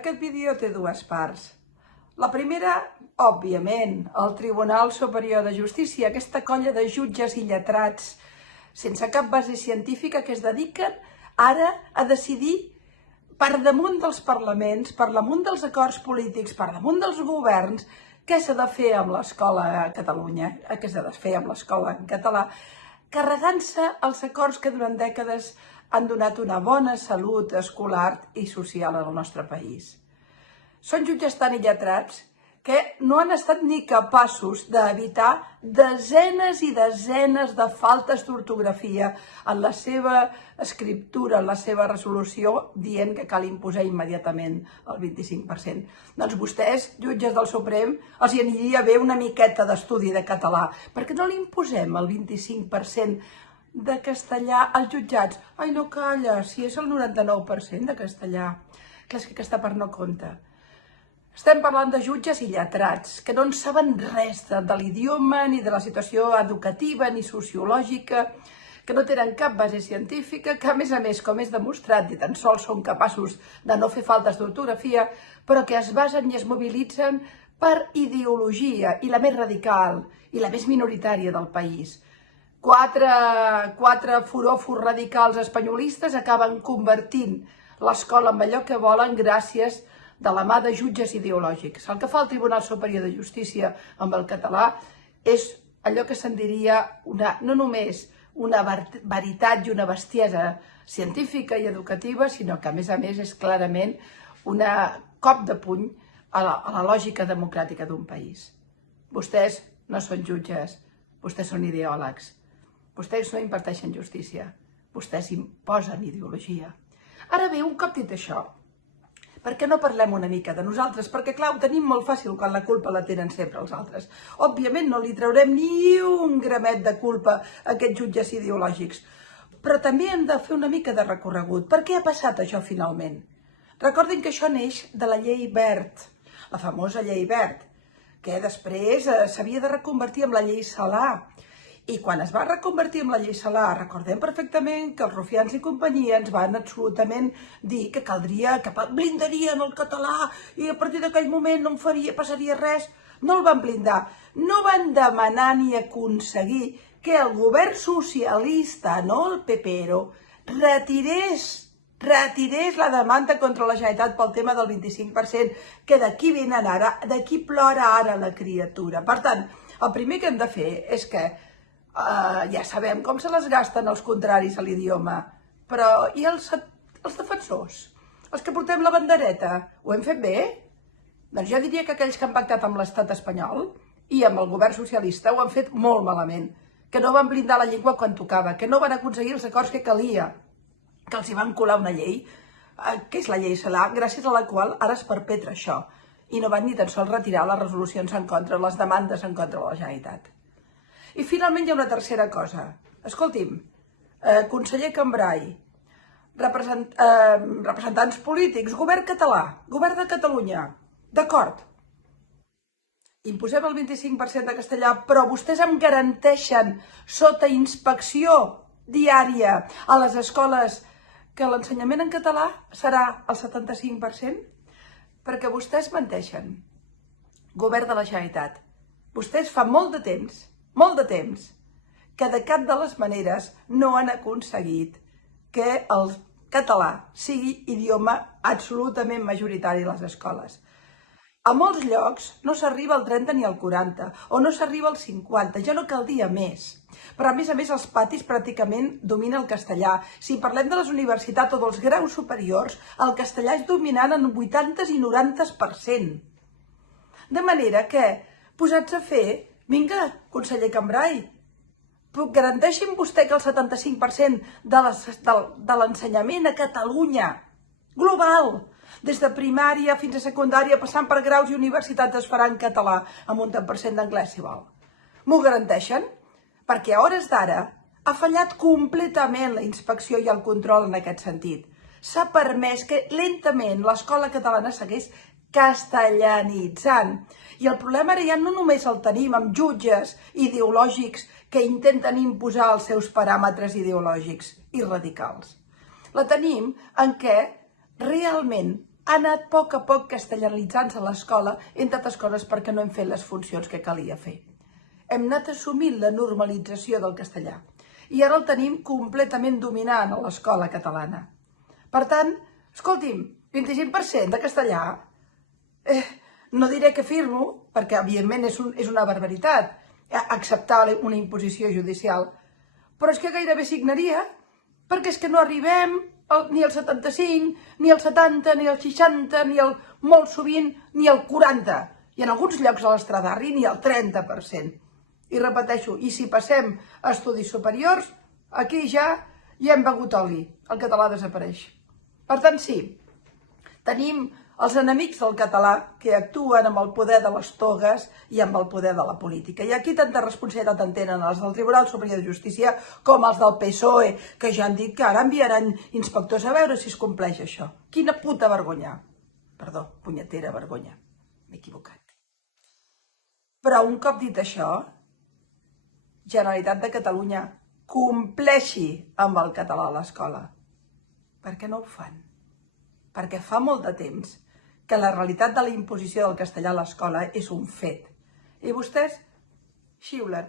Aquest vídeo té dues parts. La primera, òbviament, el Tribunal Superior de Justícia, aquesta colla de jutges i lletrats sense cap base científica que es dediquen ara a decidir per damunt dels parlaments, per damunt dels acords polítics, per damunt dels governs, què s'ha de fer amb l'escola a Catalunya, què s'ha de fer amb l'escola en català, carregant-se els acords que durant dècades han donat una bona salut escolar i social al nostre país. Són jutges tan lletrats que no han estat ni capaços d'evitar desenes i desenes de faltes d'ortografia en la seva escriptura, en la seva resolució, dient que cal imposar immediatament el 25%. Doncs vostès, jutges del Suprem, els hi aniria bé una miqueta d'estudi de català. Per què no li imposem el 25% de castellà als jutjats? Ai, no calla, si és el 99% de castellà. Clar, és que aquesta part no compta. Estem parlant de jutges i lletrats, que no en saben res de l'idioma, ni de la situació educativa, ni sociològica, que no tenen cap base científica, que a més, com és demostrat, ni tan sols són capaços de no fer faltes d'ortografia, però que es basen i es mobilitzen per ideologia, i la més radical, i la més minoritària del país. Quatre forofos radicals espanyolistes acaben convertint l'escola en allò que volen gràcies de la mà de jutges ideològics. El que fa el Tribunal Superior de Justícia amb el català és allò que se'n diria no només una veritat i una bestiesa científica i educativa, sinó que a més és clarament un cop de puny a la lògica democràtica d'un país. Vostès no són jutges, vostès són ideòlegs, vostès no imparteixen justícia, vostès imposen ideologia. Ara bé, un cop dit això, per què no parlem una mica de nosaltres? Perquè, clar, ho tenim molt fàcil quan la culpa la tenen sempre els altres. Òbviament no li traurem ni un gramet de culpa a aquests jutges ideològics. Però també hem de fer una mica de recorregut. Per què ha passat això finalment? Recordin que això neix de la llei Wert, la famosa llei Wert, que després s'havia de reconvertir en la llei Celaá. I quan es va reconvertir en la llei Celaá, recordem perfectament que els rufians i companyia ens van absolutament dir que caldria, que blindarien el català i a partir d'aquell moment no passaria res. No el van blindar. No van demanar ni aconseguir que el govern socialista, no el pepero, retirés la demanda contra la Generalitat pel tema del 25%, que d'aquí venen ara, d'aquí plora ara la criatura. Per tant, el primer que hem de fer és que ja sabem com se les gasten els contraris a l'idioma, però i els defensors? Els que portem la bandereta? Ho hem fet bé? Doncs jo diria que aquells que han pactat amb l'estat espanyol i amb el govern socialista ho han fet molt malament, que no van blindar la llengua quan tocava, que no van aconseguir els acords que calia, que els hi van colar una llei, que és la llei Celaá, gràcies a la qual ara es perpetra això, i no van ni tan sols retirar les resolucions en contra, les demandes en contra de la Generalitat. I finalment hi ha una tercera cosa. Escolti'm, conseller Cambray, representants polítics, govern català, govern de Catalunya, d'acord, imposem el 25% de castellà, però vostès em garanteixen, sota inspecció diària a les escoles, que l'ensenyament en català serà el 75%? Perquè vostès menteixen. Govern de la Generalitat. Vostès fa molt de temps, que de cap de les maneres no han aconseguit que el català sigui idioma absolutament majoritari a les escoles. A molts llocs no s'arriba al 30 ni al 40, o no s'arriba al 50, ja no caldria més. Però a més els patis pràcticament domina el castellà. Si parlem de les universitats o dels graus superiors, el castellà és dominant en 80 i 90%. De manera que, posats a fer, vinga, conseller Cambray, garanteixin vostè que el 75% de l'ensenyament a Catalunya, global, des de primària fins a secundària, passant per graus i universitats, es farà en català, amb un tant per cent d'anglès, si vol. M'ho garanteixen? Perquè a hores d'ara ha fallat completament la inspecció i el control en aquest sentit. S'ha permès que lentament l'escola catalana segueix castellanitzant. I el problema ara ja no només el tenim amb jutges ideològics que intenten imposar els seus paràmetres ideològics i radicals. La tenim en què realment ha anat a poc castellanitzant-se l'escola, entre altres coses perquè no hem fet les funcions que calia fer. Hem anat assumint la normalització del castellà i ara el tenim completament dominant a l'escola catalana. Per tant, escolti'm, 25% de castellà, no diré que firmo, perquè evidentment és una barbaritat acceptar una imposició judicial, però és que gairebé signaria, perquè és que no arribem ni al 75, ni al 70, ni al 60, ni al molt sovint, ni al 40, i en alguns llocs a l'Estradari ni al 30%. I repeteixo, i si passem a estudis superiors, aquí ja hem begut oli, el català desapareix. Per tant, sí, tenim els enemics del català que actuen amb el poder de les togues i amb el poder de la política. I aquí tanta responsabilitat en tenen els del Tribunal Superior de Justícia com els del PSOE, que ja han dit que ara enviaran inspectors a veure si es compleix això. Quina puta vergonya. Perdó, punyetera vergonya. M'he equivocat. Però un cop dit això, Generalitat de Catalunya, compleixi amb el català a l'escola. Per què no ho fan? Perquè fa molt de temps que la realitat de la imposició del castellà a l'escola és un fet. I vostès xiulen,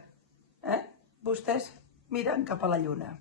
Vostès miren cap a la lluna.